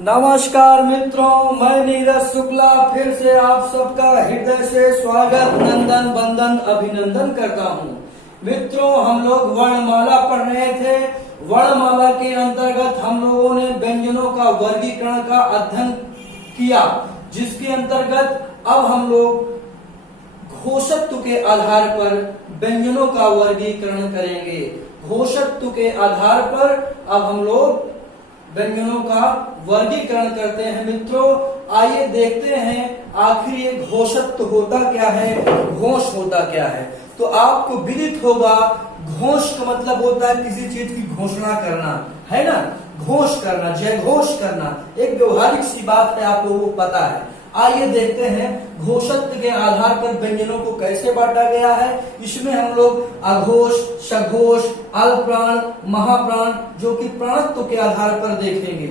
नमस्कार मित्रों, मैं नीरज शुक्ला फिर से आप सबका हृदय से स्वागत, नंदन बंदन अभिनंदन करता हूँ। मित्रों, हम लोग वर्णमाला पढ़ रहे थे। वर्णमाला के अंतर्गत हम लोगों ने व्यंजनों का वर्गीकरण का अध्ययन किया, जिसके अंतर्गत अब हम लोग घोषत्व के आधार पर व्यंजनों का वर्गीकरण करेंगे। घोषत्व के आधार पर अब हम लोग व्यंजनों का वर्गीकरण करते हैं। मित्रों, आइए देखते हैं आखिर ये घोषत्व होता क्या है, घोष होता क्या है। तो आपको विदित होगा, घोष का मतलब होता है किसी चीज की घोषणा करना, है ना। घोष करना, जय घोष करना एक व्यवहारिक सी बात है, आप लोगों को पता है। आइए देखते हैं घोषत्व के आधार पर व्यंजनों को कैसे बांटा गया है। इसमें हम लोग अघोष, सघोष, अल्पप्राण, महाप्राण जो कि प्राणत्व के आधार पर देखेंगे।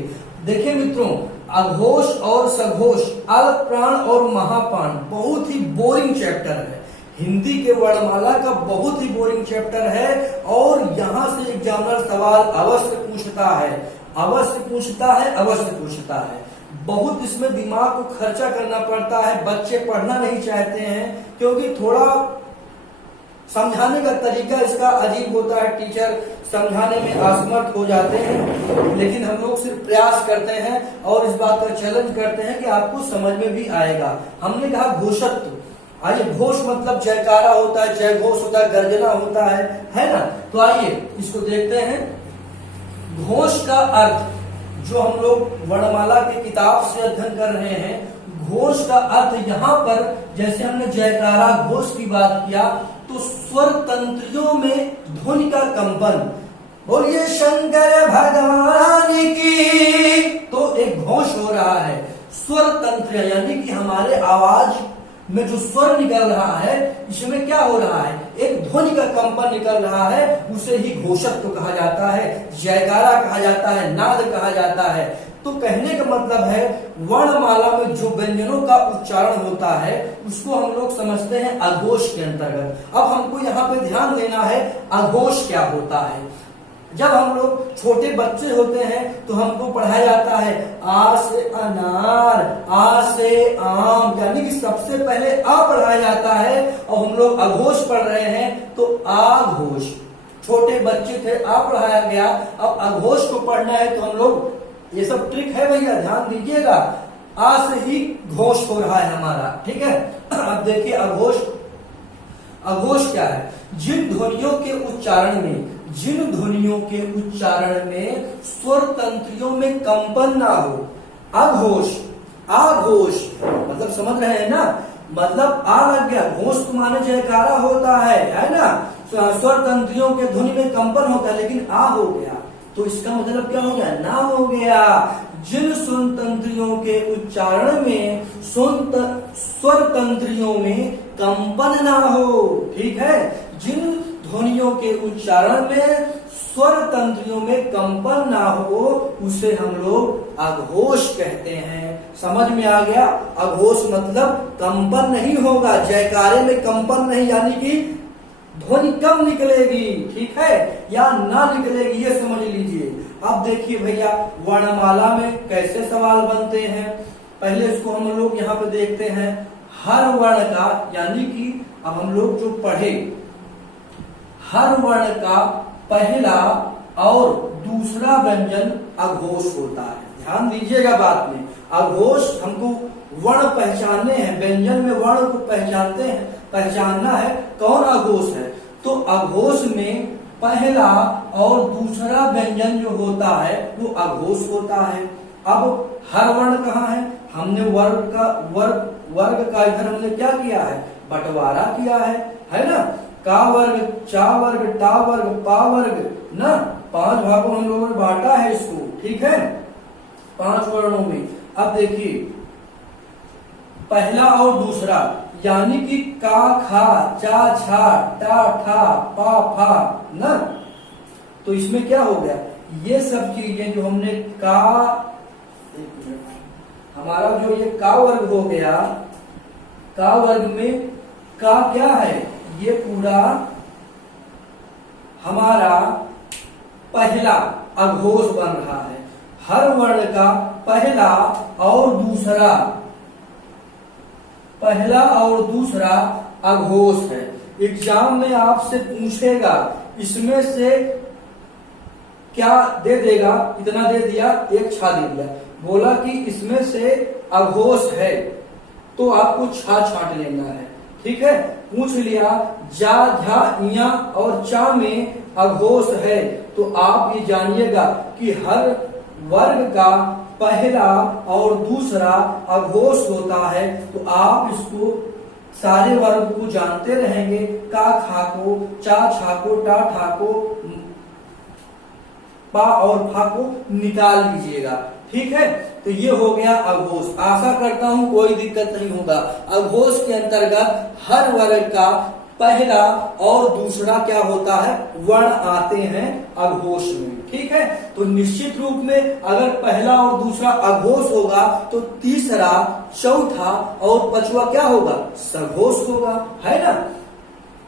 देखिए मित्रों, अघोष और सघोष, अल्पप्राण और महाप्राण बहुत ही बोरिंग चैप्टर है। हिंदी के वर्णमाला का बहुत ही बोरिंग चैप्टर है और यहाँ से एग्जामिनर सवाल अवश्य पूछता है, अवश्य पूछता है, अवश्य पूछता है। बहुत इसमें दिमाग को खर्चा करना पड़ता है। बच्चे पढ़ना नहीं चाहते हैं क्योंकि थोड़ा समझाने का तरीका इसका अजीब होता है। टीचर समझाने में असमर्थ हो जाते हैं, लेकिन हम लोग सिर्फ प्रयास करते हैं और इस बात का चैलेंज करते हैं कि आपको समझ में भी आएगा। हमने कहा घोषत्व। आइए, घोष मतलब जयकारा होता है, जय घोष होता है, गर्जना होता है ना। तो आइए इसको देखते हैं। घोष का अर्थ जो हम लोग वर्णमाला की किताब से अध्ययन कर रहे हैं, घोष का अर्थ यहाँ पर जैसे हमने जयकारा घोष की बात किया तो स्वर तंत्रियों में ध्वनि का कंपन, बोलिए शंकर भगवान की, तो एक घोष हो रहा है। स्वर तंत्र यानी कि हमारे आवाज में जो स्वर निकल रहा है, इसमें क्या हो रहा है, एक ध्वनि का कंपन निकल रहा है, उसे ही घोषत्व कहा जाता है, जयकारा कहा जाता है, नाद कहा जाता है। तो कहने का मतलब है वर्णमाला में जो व्यंजनों का उच्चारण होता है उसको हम लोग समझते हैं अघोष के अंतर्गत। अब हमको यहाँ पे ध्यान देना है अघोष क्या होता है। जब हम लोग छोटे बच्चे होते हैं तो हमको पढ़ाया जाता है आ से अनार, आ से आम, यानी कि सबसे पहले आ पढ़ाया जाता है और हम लोग अघोष पढ़ रहे हैं तो आघोष। छोटे बच्चे थे, आ पढ़ाया गया, अब अघोष को पढ़ना है तो हम लोग, ये सब ट्रिक है भैया, ध्यान दीजिएगा। आ से ही घोष हो रहा है हमारा, ठीक है। अब देखिए अघोष, अघोष क्या है, जिन ध्वनियों के उच्चारण में, जिन ध्वनियों के उच्चारण में स्वर तंत्रियों में कंपन ना हो। अघोष, आघोष मतलब समझ रहे हैं ना, मतलब आ लग गया, घोष तो माने जयकारा होता है ना। स्वर तंत्रियों के ध्वनि में कंपन होता है, लेकिन आ हो गया तो इसका मतलब क्या हो गया, ना हो गया। जिन स्वर तंत्रियों के उच्चारण में स्वर तंत्रियों में कंपन ना हो, ठीक है। जिन ध्वनियों के उच्चारण में स्वर तंत्रियों में कंपन ना हो उसे हम लोग अघोष कहते हैं। समझ में आ गया। अघोष मतलब कंपन नहीं होगा, जयकारे में कंपन नहीं, यानी कि ध्वनि कम निकलेगी, ठीक है, या ना निकलेगी, ये समझ लीजिए। अब देखिए भैया वर्णमाला में कैसे सवाल बनते हैं। पहले इसको हम लोग यहाँ पे देखते हैं। हर वर्ण का, यानी कि अब हम लोग जो पढ़े, हर वर्ण का पहला और दूसरा व्यंजन अघोष होता है। ध्यान दीजिएगा बात में। अघोष हमको वर्ण पहचानने हैं, व्यंजन में वर्ण को पहचानते हैं, पहचानना है कौन अघोष है। तो अघोष में पहला और दूसरा व्यंजन जो होता है वो अघोष होता है। अब हर वर्ण कहाँ है, हमने वर्ग का इधर हमने क्या किया है, बंटवारा किया है ना। का वर्ग, चा वर्ग, टा वर्ग, पा वर्ग ना, 5 भागों हम लोगों ने बांटा है इसको, ठीक है, 5 वर्णों में। अब देखिए पहला और दूसरा, यानी कि का खा, चा छा, टा ठा, पा फा ना। तो इसमें क्या हो गया, ये सब चीजें जो हमने का, हमारा जो ये का वर्ग हो गया, का वर्ग में का क्या है, ये पूरा हमारा पहला अघोष बन रहा है। हर वर्ण का पहला और दूसरा अघोष है। एग्जाम में आपसे पूछेगा इसमें से क्या दे देगा, इतना दे दिया, एक छा दे दिया, बोला कि इसमें से अघोष है तो आपको छा छांट लेना है। ठीक है, पूछ लिया जा झा इया और चा में अघोष है तो आप ये जानिएगा कि हर वर्ग का पहला और दूसरा अघोष होता है। तो आप इसको सारे वर्ग को जानते रहेंगे, का खा को, चा छा को, टा ठा को, पा और फा को निकाल लीजिएगा। ठीक है, तो ये हो गया अघोष। आशा करता हूं कोई दिक्कत नहीं होगा। अघोष के अंतर्गत हर वर्ग का पहला और दूसरा क्या होता है, वर्ण आते हैं अघोष में। ठीक है, तो निश्चित रूप में अगर पहला और दूसरा अघोष होगा तो तीसरा, चौथा और पांचवा क्या होगा, सघोष होगा, है ना।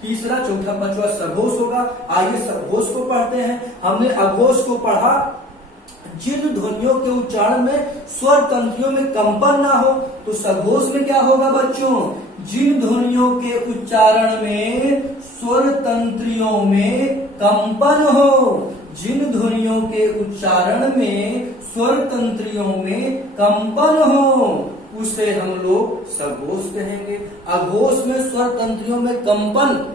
तीसरा, चौथा, पांचवा सघोष होगा। आइए सघोष को पढ़ते हैं। हमने अघोष को पढ़ा जिन ध्वनियों के उच्चारण में स्वर तंत्रियों में कंपन ना हो। तो सघोष में क्या होगा बच्चों, जिन ध्वनियों के उच्चारण में स्वर तंत्रियों में कंपन हो, जिन ध्वनियों के उच्चारण में स्वर तंत्रियों में कंपन हो उसे हम लोग सघोष कहेंगे। अघोष में स्वर तंत्रियों में कंपन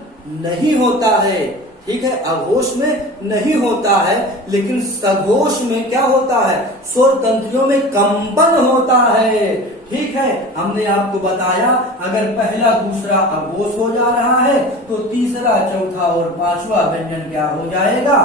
नहीं होता है। ठीक है, अघोष में नहीं होता है, लेकिन सघोष में क्या होता है, स्वर तंत्रियों में कंपन होता है। ठीक है, हमने आपको बताया अगर पहला दूसरा अघोष हो जा रहा है तो तीसरा, चौथा और पांचवा व्यंजन क्या हो जाएगा,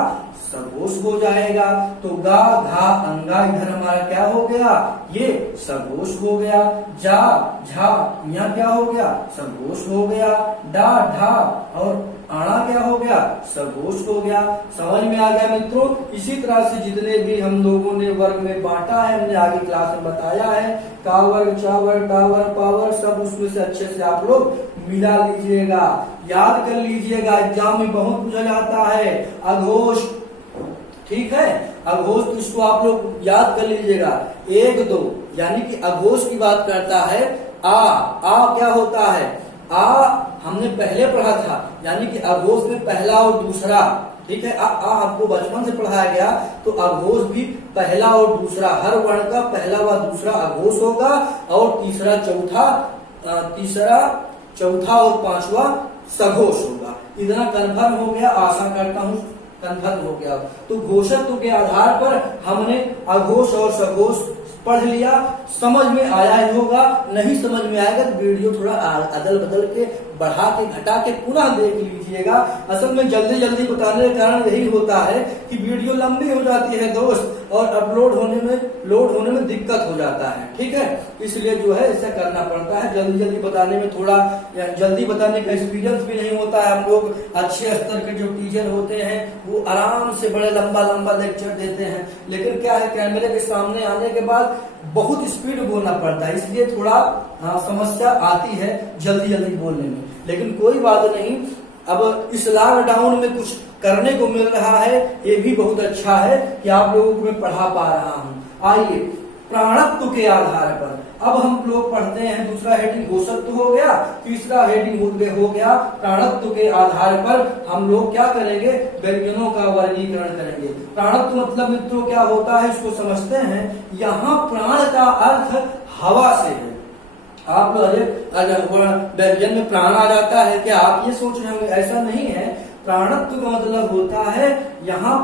सघोष हो जाएगा। तो गा घा अंगा इधर हमारा क्या हो गया, ये सघोष हो गया। जा झा यहाँ क्या हो गया, सघोष हो गया। डा ढा और आना क्या हो गया, सघोष हो गया। समझ में आ गया मित्रों। इसी तरह से जितने भी हम लोगों ने वर्ग में बांटा है, हमने आगे क्लास में बताया है, का वर्ग, चा वर्ग, टा वर्ग, पा वर्ग, सब उसमें से अच्छे से आप लोग मिला लीजिएगा, याद कर लीजिएगा। एग्जाम में बहुत पूछा जाता है अघोष। ठीक है, अघोष तो इसको आप लोग याद कर लीजिएगा। एक दो यानी कि अघोष की बात करता है। आ क्या होता है, आ हमने पहले पढ़ा था, यानी कि अघोष में पहला और दूसरा। ठीक है, आ आपको बचपन से पढ़ाया गया। तो अघोष भी पहला और दूसरा, हर वर्ण का पहला व दूसरा अघोष होगा और तीसरा, चौथा और पांचवा सघोष होगा। इतना कन्फर्म हो गया, आशा करता हूँ कन्फर्म हो गया। तो घोषत्व के आधार पर हमने अघोष और सघोष पढ़ लिया। समझ में आया ही होगा, नहीं समझ में आएगा तो वीडियो थोड़ा अदल बदल के, बढ़ा के, घटा के पुनः देख लीजिएगा। असल में जल्दी जल्दी बताने का कारण यही होता है कि वीडियो लंबी हो जाती है दोस्त, और अपलोड होने में दिक्कत हो जाता है। ठीक है, इसलिए जो है ऐसा करना पड़ता है। जल्दी जल्दी बताने में थोड़ा, जल्दी बताने का एक्सपीरियंस भी नहीं होता है। हम लोग अच्छे स्तर के जो टीचर होते हैं वो आराम से बड़े लंबा लंबा लेक्चर देते हैं, लेकिन क्या है, कैमरे के सामने आने के बाद बहुत स्पीड बोलना पड़ता है, इसलिए थोड़ा समस्या आती है जल्दी जल्दी बोलने में। लेकिन कोई बात नहीं, अब इस लॉकडाउन में कुछ करने को मिल रहा है, ये भी बहुत अच्छा है कि आप लोगों को मैं पढ़ा पा रहा हूँ। आइए, प्राणत्व के आधार पर अब हम लोग पढ़ते हैं। दूसरा हेडिंग घोषत्व हो गया, तीसरा हेडिंग हो गया प्राणत्व के आधार पर हम लोग क्या करेंगे, व्यंजनों का वर्गीकरण करेंगे। प्राणत्व मतलब मित्रों क्या होता है, इसको समझते हैं। यहाँ प्राण का अर्थ हवा से है। आप व्यंजन में प्राण आ जाता है क्या, आप ये सोच रहे होंगे, ऐसा नहीं है। प्राणत्व का मतलब होता है यहाँ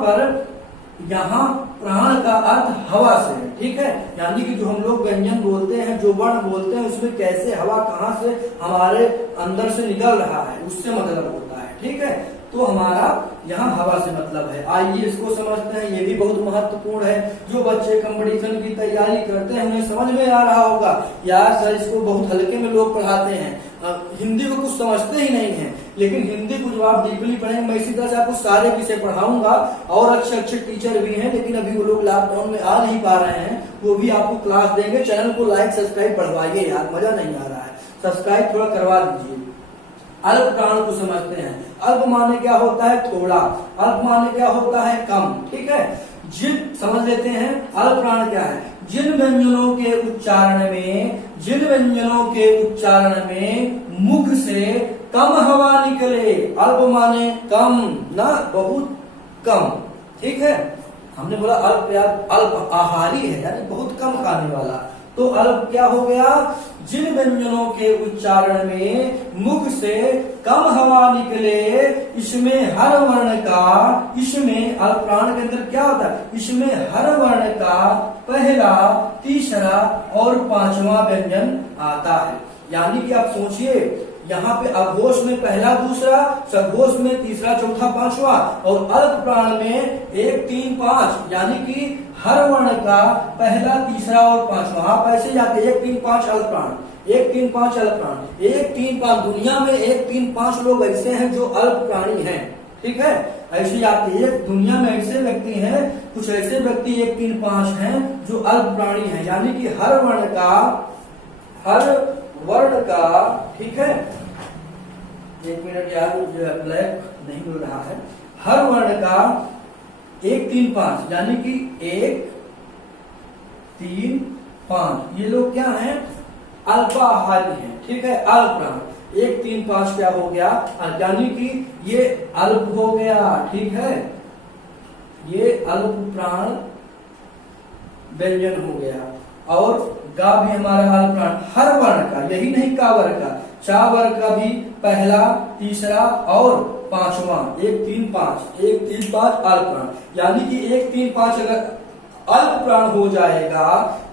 प्राण का अर्थ हवा से है। ठीक है, यानी कि जो हम लोग व्यंजन बोलते हैं, जो वर्ण बोलते हैं, उसमें कैसे हवा कहाँ से हमारे अंदर से निकल रहा है, उससे मतलब होता है। ठीक है, तो हमारा यहाँ हवा से मतलब है। आइए इसको समझते हैं, ये भी बहुत महत्वपूर्ण है। जो बच्चे कंपटीशन की तैयारी करते हैं उन्हें समझ में आ रहा होगा, यार सर इसको बहुत हल्के में लोग पढ़ाते हैं, हिंदी को कुछ समझते ही नहीं है। लेकिन हिंदी को जब आप डीपली पढ़ेंगे, मैं इसी तरह से आपको सारे विषय पढ़ाऊंगा, और अच्छे अच्छे टीचर भी हैं, लेकिन अभी वो लोग लॉकडाउन में आ नहीं पा रहे हैं, वो भी आपको क्लास देंगे। चैनल को लाइक सब्सक्राइब बढ़वाइए यार, मजा नहीं आ रहा है, सब्सक्राइब थोड़ा करवा दीजिए। अल्प प्राण को समझते हैं। अल्प माने क्या होता है, थोड़ा। अल्प माने क्या होता है, कम। ठीक है, जिन समझ लेते हैं अल्प प्राण क्या है, जिन व्यंजनों के उच्चारण में मुख से कम हवा निकले। अल्प माने कम, ना बहुत कम, ठीक है। हमने बोला अल्प आहारी है, यानी बहुत कम खाने वाला। तो अल्प क्या हो गया? जिन व्यंजनों के उच्चारण में मुख से कम हवा निकले, इसमें हर वर्ण का, इसमें अल्प प्राण के अंदर क्या होता है? इसमें हर वर्ण का पहला, तीसरा और पांचवा व्यंजन आता है। यानी कि आप सोचिए, यहाँ पे अघोष में पहला, दूसरा, सघोष में तीसरा, चौथा, पांचवा, और अल्प प्राण में 1, 3, 5, यानी कि हर वर्ण का पहला, तीसरा और पांचवा। आप ऐसे जाते 1, 3, 5 अल्प प्राण, 1, 3, 5 अल्प प्राण, 1, 3, 5। दुनिया में 1, 3, 5 लोग ऐसे हैं जो अल्प प्राणी हैं, ठीक है। ऐसे आते एक दुनिया में ऐसे व्यक्ति हैं, कुछ ऐसे व्यक्ति 1, 3, 5 हैं जो अल्प प्राणी हैं। यानी कि हर वर्ण का, ठीक है, 1 मिनट यार, ब्लैक नहीं मिल रहा है। हर वर्ण का 1, 3, 5, यानी कि 1, 3, 5 ये लोग क्या हैं? अल्पाहारी हैं, ठीक है, अल्प प्राण। 1, 3, 5 क्या हो गया? यानी कि ये अल्प हो गया, ठीक है, ये अल्प प्राण व्यंजन हो गया। और गा भी हमारा अल्प प्राण, हर वर्ण का, यही नहीं का वर्ग का, चा वर्ग का भी पहला, तीसरा और पांचवा, 1, 3, 5, 1, 3, 5 अल्प प्राण। यानी कि 1, 3, 5 अगर अल्प प्राण हो जाएगा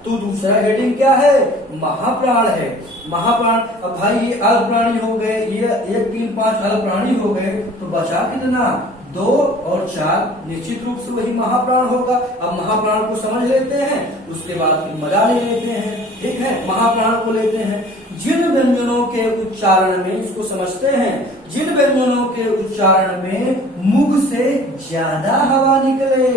तो दूसरा हेडिंग क्या है? महाप्राण है। महाप्राण। अब भाई ये अल्प प्राणी हो गए, ये 1, 3, 5 अल्प प्राणी हो गए, तो बचा कितना? 2 और 4, निश्चित रूप से वही महाप्राण होगा। अब महाप्राण को समझ लेते हैं, उसके बाद फिर मजा ले लेते हैं, ठीक है। महाप्राण को लेते हैं, जिन व्यंजनों के उच्चारण में, इसको समझते हैं, जिन व्यंजनों के उच्चारण में मुख से ज्यादा हवा निकले,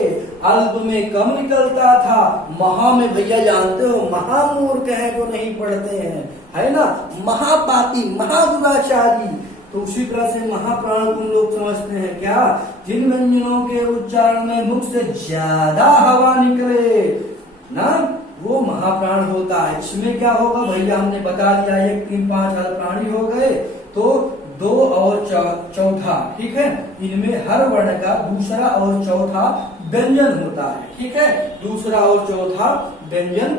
अल्प में कम निकलता था, महा में भैया जानते हो महामूर्ख है जो नहीं पढ़ते हैं, है ना, महापापी, महादुराचारी। तो उसी तरह से महाप्राण को लोग समझते हैं क्या? जिन व्यंजनों के उच्चारण में मुख से ज्यादा हवा निकले ना, वो महाप्राण होता है। इसमें क्या होगा भैया? हमने बता दिया 1, 3, 5 अल्प प्राणी हो गए, तो 2 और चौथा, ठीक है, इनमें हर वर्ण का दूसरा और चौथा व्यंजन होता है, ठीक है, दूसरा और चौथा व्यंजन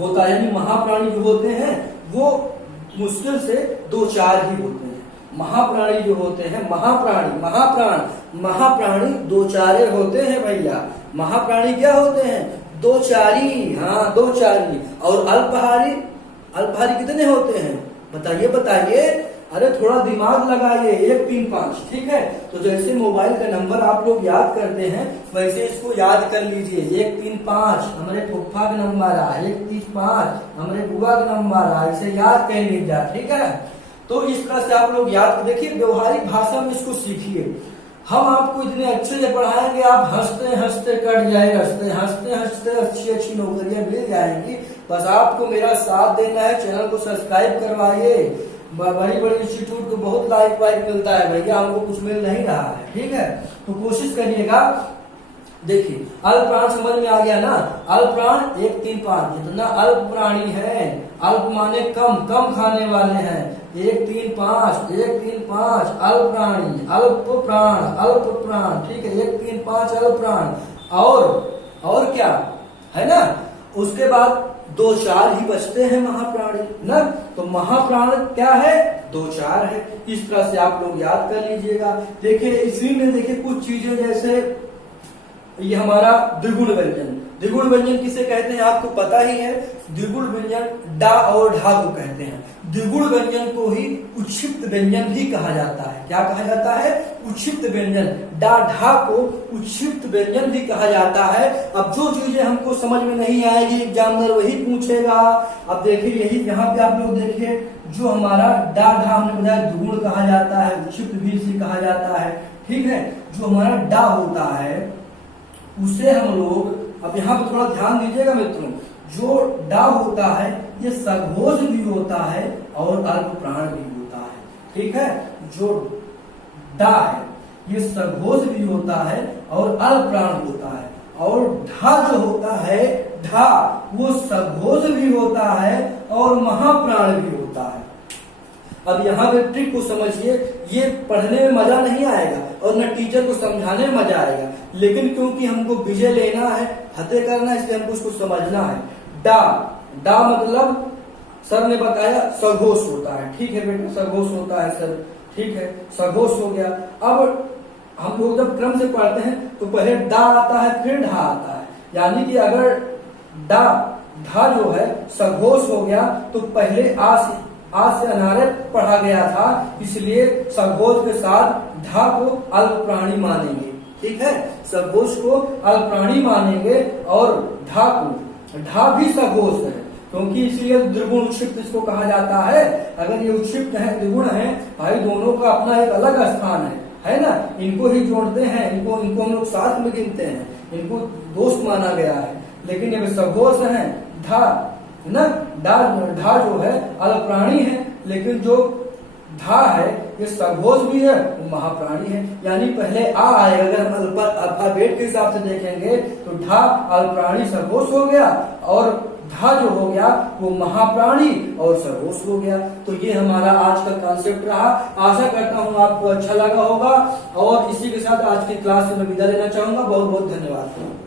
होता है। यानी महाप्राणी जो होते हैं वो मुश्किल से 2-4 ही होते हैं। महाप्राणी जो होते हैं, महाप्राणी 2-4 होते हैं भैया। महाप्राणी क्या होते हैं? 2-4, हाँ 2-4। और अल्पहारी कितने होते हैं? बताइए। अरे थोड़ा दिमाग लगाइए। 1, 3, 5, ठीक है। तो जैसे मोबाइल का नंबर आप लोग याद करते हैं, वैसे इसको याद कर लीजिए। 1, 3, 5 हमारे फुफ्फा का नंबर आ, 1, 3, 5 हमारे बुआ का नंबर आ, इसे याद कर लीजिए, ठीक है। तो इस तरह से आप लोग याद देखिए, व्यवहारिक भाषा में इसको सीखिए। हम आपको इतने अच्छे से पढ़ाएंगे, आप हंसते हंसते कट जाए, हंसते हंसते अच्छी नौकरियां मिल जाएंगी। बस आपको मेरा साथ देना है, चैनल को सब्सक्राइब करवाइए। बड़ी इंस्टीट्यूट को बहुत लाइक वाइक मिलता है भैया, हमको कुछ मिल नहीं रहा है, ठीक है। तो कोशिश करिएगा। देखिए अल्प प्राण समझ में आ गया ना? अल्प प्राण 1, 3, 5 जितना अल्प प्राणी है, अल्प माने कम खाने वाले हैं। 1, 3, 5 1, 3, 5 अल्प प्राणी, अल्प प्राण, ठीक है। 1, 3, 5 अल्प प्राण। और क्या है ना? उसके बाद 2-4 ही बचते हैं महाप्राणी ना। तो महाप्राण क्या है? 2-4 है। इस तरह से आप लोग याद कर लीजिएगा। देखिए इसी में देखिए कुछ चीजें, जैसे ये हमारा द्विगुण व्यंजन किसे कहते हैं आपको पता ही है। द्विगुण व्यंजन डा और ढा को कहते हैं। द्विगुण व्यंजन को ही उच्छिप्त व्यंजन भी कहा जाता है। क्या कहा जाता है? उच्छिप्त व्यंजन। डा ढा को उच्छिप्त व्यंजन भी कहा जाता है। अब जो चीजें हमको समझ में नहीं आएगी, एग्जामिनर वही पूछेगा। अब देखिए यही यहाँ पे आप लोग देखिए, जो हमारा डा ढा हमने बताया द्विगुण कहा जाता है, उच्छिप्त भी इसे कहा जाता है, ठीक है। जो हमारा डा होता है उसे हम लोग, अब यहाँ पे थोड़ा ध्यान दीजिएगा मित्रों, जो डा होता है ये सघोष भी होता है और अल्प प्राण भी होता है, ठीक है। जो डा है ये सघोष भी होता है और अल्प प्राण होता है, और ढा जो होता है ढा वो सघोष भी होता है और महाप्राण भी होता है। अब यहाँ पे ट्रिक को समझिए, ये पढ़ने में मजा नहीं आएगा और न टीचर को समझाने में मजा आएगा, लेकिन क्योंकि हमको विजय लेना है, फतेह करना है, इसलिए हमको उसको समझना है। डा, डा मतलब सर ने बताया सघोष होता है, ठीक है बेटा, सघोष होता है सर, ठीक है, सघोष हो गया। अब हम लोग जब क्रम से पढ़ते हैं तो पहले डा आता है फिर ढा आता है, यानी कि अगर डा ढा जो है सघोष हो गया तो पहले आ से अनारे पढ़ा गया था, इसलिए सघोष के साथ ढा को अल्प प्राणी मानेंगे, ठीक है, सघोष को अल्प प्राणी मानेंगे और ढा को, ढा भी सघोष है क्योंकि इसलिए द्विगुण उत्क्षिप्त इसको कहा जाता है। अगर ये उत्क्षिप्त है, द्विगुण है, भाई दोनों का अपना एक अलग स्थान है ना, इनको ही जोड़ते हैं, इनको हम लोग साथ में गिनते हैं, इनको दोस्त माना गया है, लेकिन ये सघोष है, ढा ना, ढा जो है अल्पप्राणी है, लेकिन जो धा है ये सघोष भी है, वो महाप्राणी है, यानी पहले आ आएगा। अगर हम अल्फाबेट के हिसाब से देखेंगे तो ढा अल्पप्राणी सघोष हो गया और धा जो हो गया वो महाप्राणी और सघोष हो गया। तो ये हमारा आज का कॉन्सेप्ट रहा। आशा करता हूँ आपको अच्छा लगा होगा और इसी के साथ आज की क्लास से मैं विदा लेना चाहूंगा। बहुत बहुत धन्यवाद।